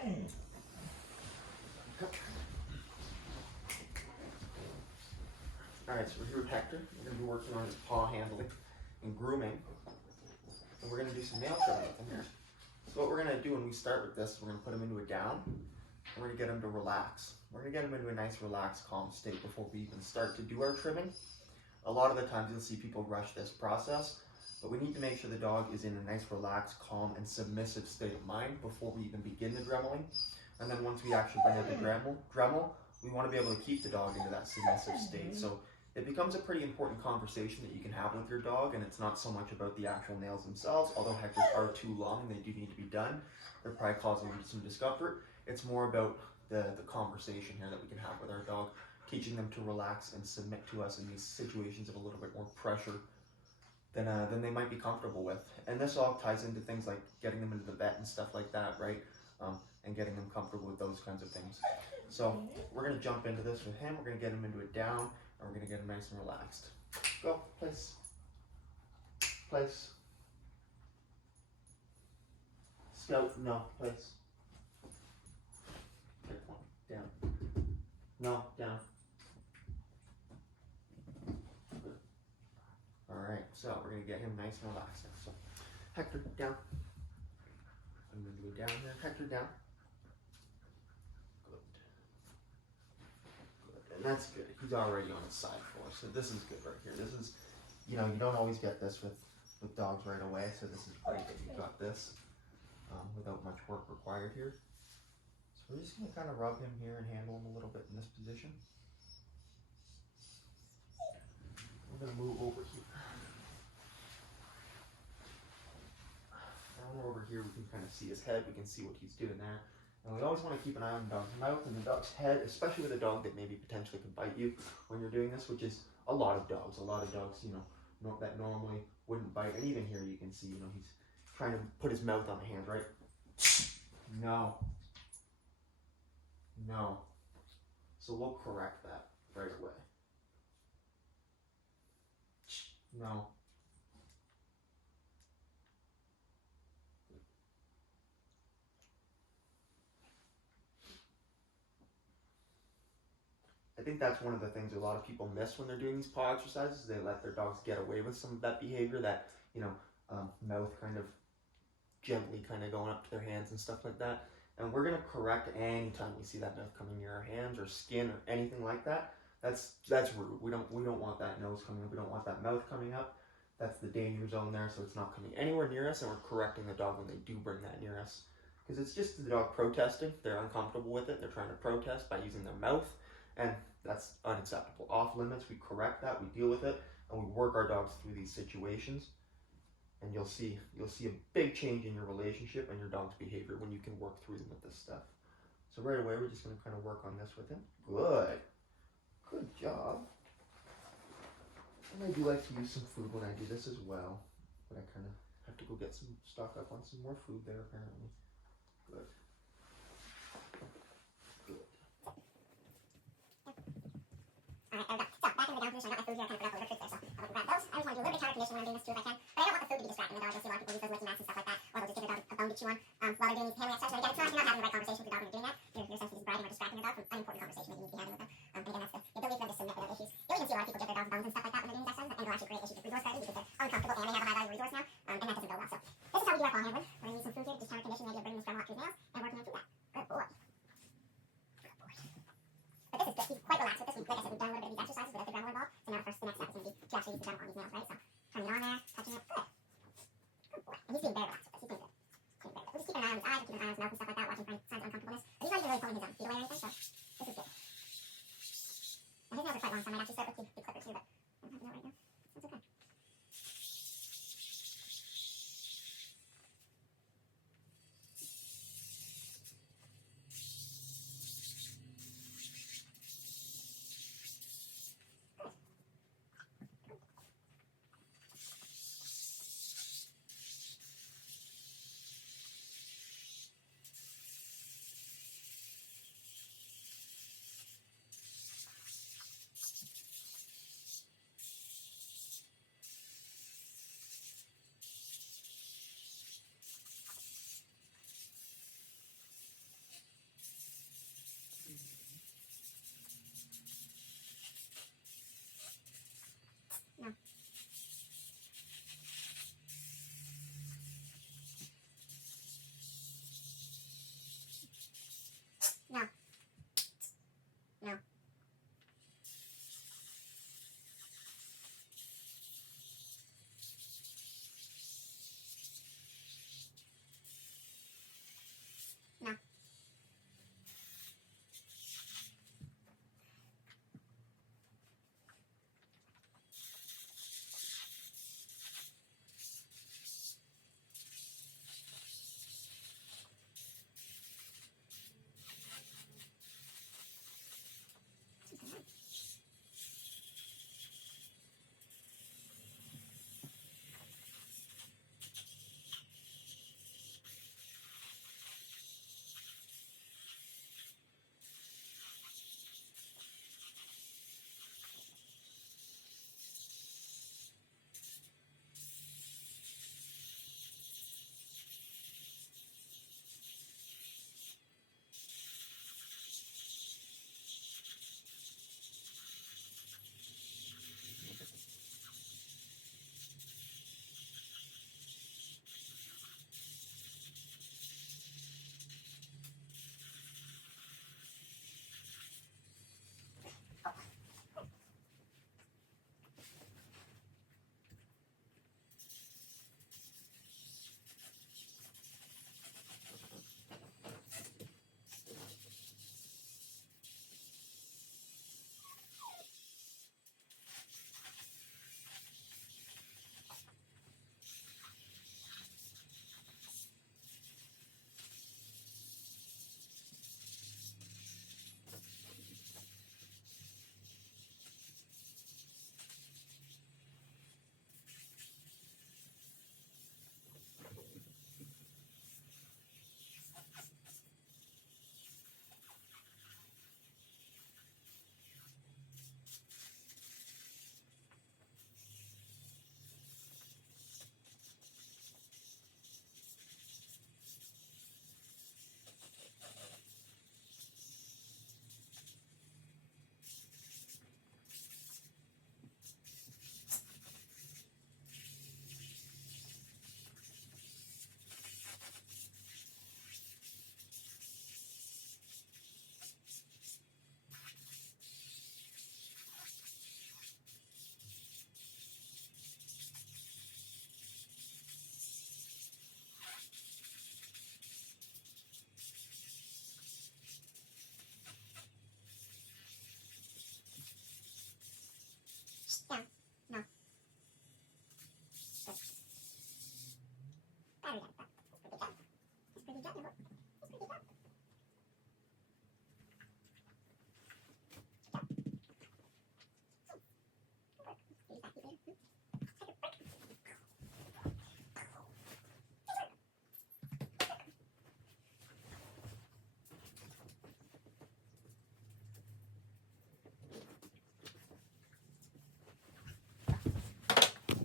Alright, so we're here with Hector. We're going to be working on his paw handling and grooming. And we're going to do some nail trimming with him here. So what we're going to do when we start with this, we're going to put him into a down. And we're going to get him to relax. We're going to get him into a nice, relaxed, calm state before we even start to do our trimming. A lot of the times you'll see people rush this process, but we need to make sure the dog is in a nice, relaxed, calm, and submissive state of mind before we even begin the dremeling. And then once we actually bring out the Dremel, we want to be able to keep the dog into that submissive state. So it becomes a pretty important conversation that you can have with your dog, and it's not so much about the actual nails themselves, although Hector's are too long and they do need to be done. They're probably causing some discomfort. It's more about the conversation here that we can have with our dog, teaching them to relax and submit to us in these situations of a little bit more pressure than they might be comfortable with. And this all ties into things like getting them into the vet and stuff like that, right? And getting them comfortable with those kinds of things. So we're going to jump into this with him. We're going to get him into a down, and we're going to get him nice and relaxed. Go, place. Place. Scout, no, place. Down. No, down. Good. Alright, so we're going to get him nice and relaxed now. So, Hector, down. I'm going to go down here. Hector, down. Good. Good. And that's good. He's already on his side for us. So this is good right here. This is, you know, you don't always get this with dogs right away. So this is great that you got this without much work required here. So we're just going to kind of rub him here and handle him a little bit in this position. We're going to move over here. Now over here we can kind of see his head, we can see what he's doing there. And we always want to keep an eye on the dog's mouth and the dog's head, especially with a dog that maybe potentially could bite you when you're doing this, which is a lot of dogs. A lot of dogs, you know, that normally wouldn't bite. And even here you can see, you know, he's trying to put his mouth on the hand, right? No. No. So we'll correct that right away. No. I think that's one of the things a lot of people miss when they're doing these paw exercises. They let their dogs get away with some of that behavior, that, you know, mouth kind of gently kind of going up to their hands and stuff like that. And we're going to correct anytime we see that mouth coming near our hands or skin or anything like that. That's rude. We don't want that nose coming up. We don't want that mouth coming up. That's the danger zone there, so it's not coming anywhere near us, and we're correcting the dog when they do bring that near us. Because it's just the dog protesting. They're uncomfortable with it. They're trying to protest by using their mouth, and that's unacceptable. Off limits, we correct that, we deal with it, and we work our dogs through these situations. And you'll see a big change in your relationship and your dog's behavior when you can work through them with this stuff. So right away, we're just going to kind of work on this with him. Good. Good job. And I do like to use some food when I do this as well. But I kind of have to go stock up on some more food there apparently. Good. Good. Alright, there we go. So, back in the down position, I got my food here, I kind of forgot the liver treats there, so I'm going to grab those. I always want to do a little bit of counter conditioning when I'm doing this too if I can. But I don't want the food to be distracting the dog. You'll see a lot of people use those Mickey Mouse and stuff like that, or they'll just give their dog a bone to chew on while they're doing these handling exercises. And again, it's not, you're not having the right conversation with your dog when you're doing that. You're essentially just bribing or distracting your dog from unimportant conversation that you need to be having with them. And again, that's the ability for them to submit without issues. You'll even see a lot of people get their dogs bones and stuff like that when they're doing these exercises, and it'll actually create issues with resource guarding because they're uncomfortable and they have a high value resource now, and that doesn't go well. So this is how we do our paw handling. We're going to use some food here to just counter condition the idea of bringing this Dremel up to his nails and working him through that. Good boy. Good boy. But this is good. He's quite relaxed with this. Like I said, we've done a little bit of these exercises without the Dremel involved. So now the next step is going to be to actually use the Dremel on these nails, right? So turning it on there, touching it. Good. Good boy. And he's being very relaxed with this. He's being good. We're just keeping an eye on his eyes, we're keeping an eye on his mouth and stuff like that, watching for any signs of uncomfortableness. But he's not even really pulling his feet away or anything, so this is good. And his nails are quite long, so I might actually start with the